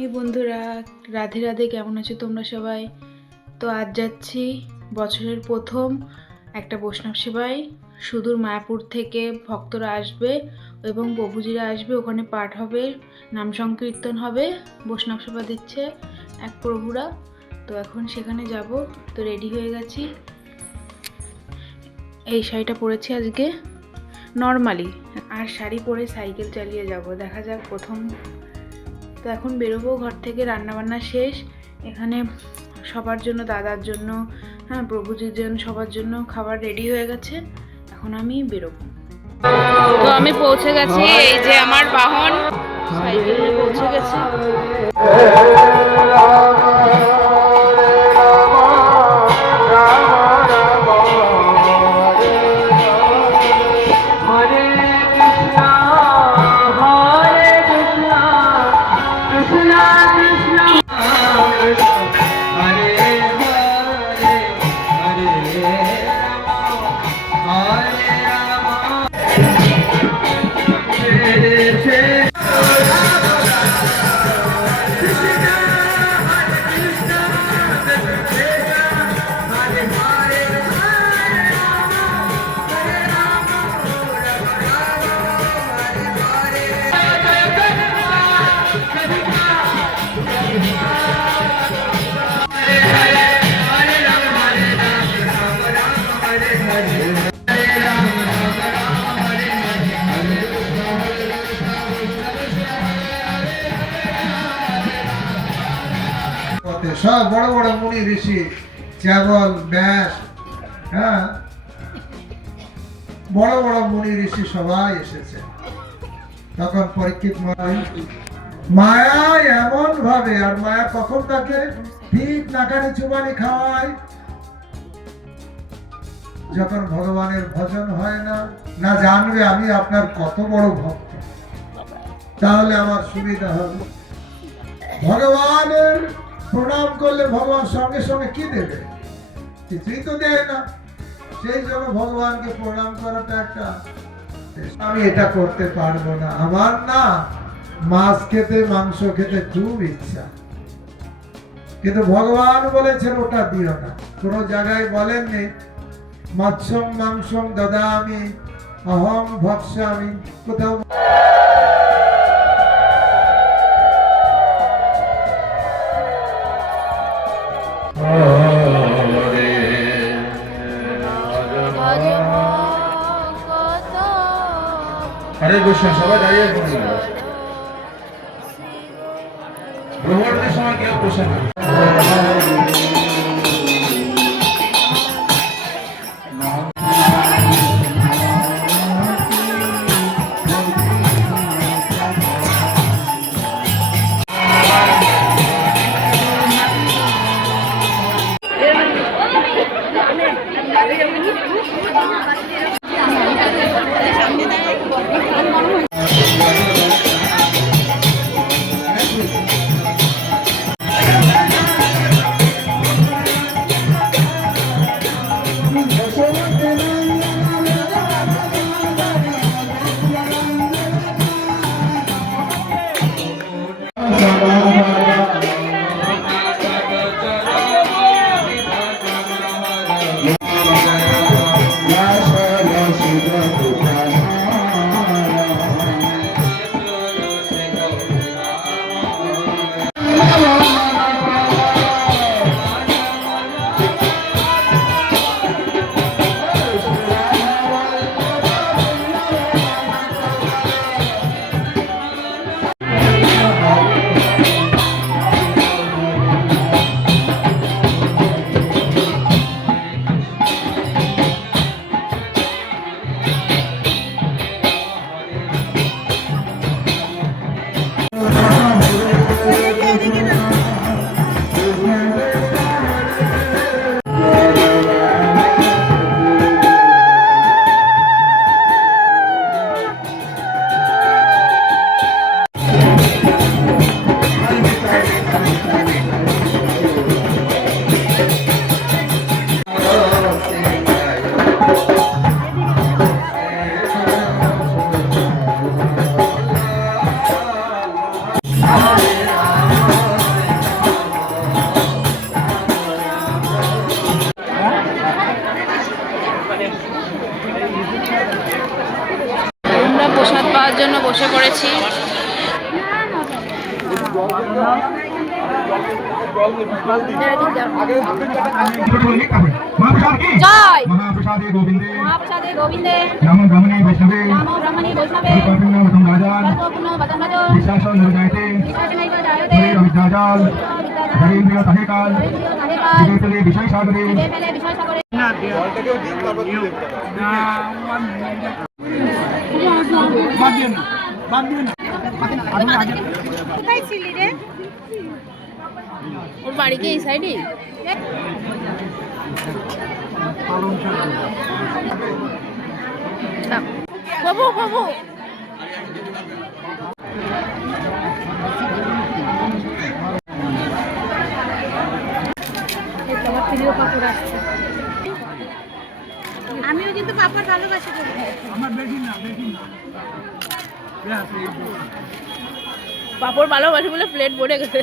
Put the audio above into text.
এই বন্ধুরা, রাধে রাধে। কেমন আছো তোমরা সবাই? তো আজ যাচ্ছি বছরের প্রথম একটা বৈষ্ণব সেবায়। সুদূর মায়াপুর থেকে ভক্তরা আসবে এবং প্রভুজিরা আসবে, ওখানে পাঠ হবে, নাম সংকীর্তন হবে, বৈষ্ণব সেবা দিচ্ছে এক প্রভুরা। তো এখন সেখানে যাব। তো রেডি হয়ে গেছি। এই শাড়িটা পরেছি আজকে নর্মালি, আর শাড়ি পরে সাইকেল চালিয়ে যাব। দেখা যাক প্রথম। তো এখন বেরোবো ঘর থেকে, রান্নাবান্না শেষ। এখানে সবার জন্য, দাদার জন্য, হ্যাঁ প্রভুজির জন্য, সবার জন্য খাবার রেডি হয়ে গেছে। এখন আমি বেরোবো। তো আমি পৌঁছে গেছি, এই যে আমার বাহন, সাইকেলে পৌঁছে গেছি। সব বড় বড় মুনি ঋষি, চ্যাবল, ব্যাস, হ্যাঁ বড় বড় মুনি ঋষি সবাই এসেছে। তখন পরীক্ষিত মায়া এমন ভাবে, আর মায়া কখন তাকে ঠিক নাকানি চুবানি খাওয়ায়, যখন ভগবানের ভজন হয় না, না জানবে আমি আপনার কত বড় ভক্ত, তাহলে আমার সুবিধা হবে। ভগবানের প্রণাম করলে ভগবান সঙ্গে সঙ্গে কি দেবে? কিছুই তো দেয় না। সেই জন্য ভগবানকে প্রণাম করাটা একটা, আমি এটা করতে পারবো না। আমার না মাছ খেতে, মাংস খেতে খুব ইচ্ছা, কিন্তু ভগবান বলেছেন ওটা দিও না। কোন জায়গায় বলেননি মৎস্যম মাংসম দদামি অহম ভক্ষ্যামি, কোথাও হরে কৃষ্ণ। সবাই দাঁড়িয়ে পড়ুন। ভ্রমণের সময় কেউ বসে না। বসে পড়েছি। জয় মহাপ্রসাদে গোবিন্দে নমো ব্রহ্মণে বৈষ্ণবে কল্পপূর্ণ বদন ভজো বিশ্বাসন জায়তে অবিদ্যাজাল ধরেন্দ্রিয় তাহে কাল ফেলে বিষয় সাগরে কোথায় ছিলি রে? ওর বাড়ি কি এই সাইডে? বাবু বাবু তোমার প্রিয় পাপড় আসছে। আমিও কিন্তু পাপড় ভালোবাসি। পাপড় ভালোবাসি বলে প্লেট ভরে গেছে।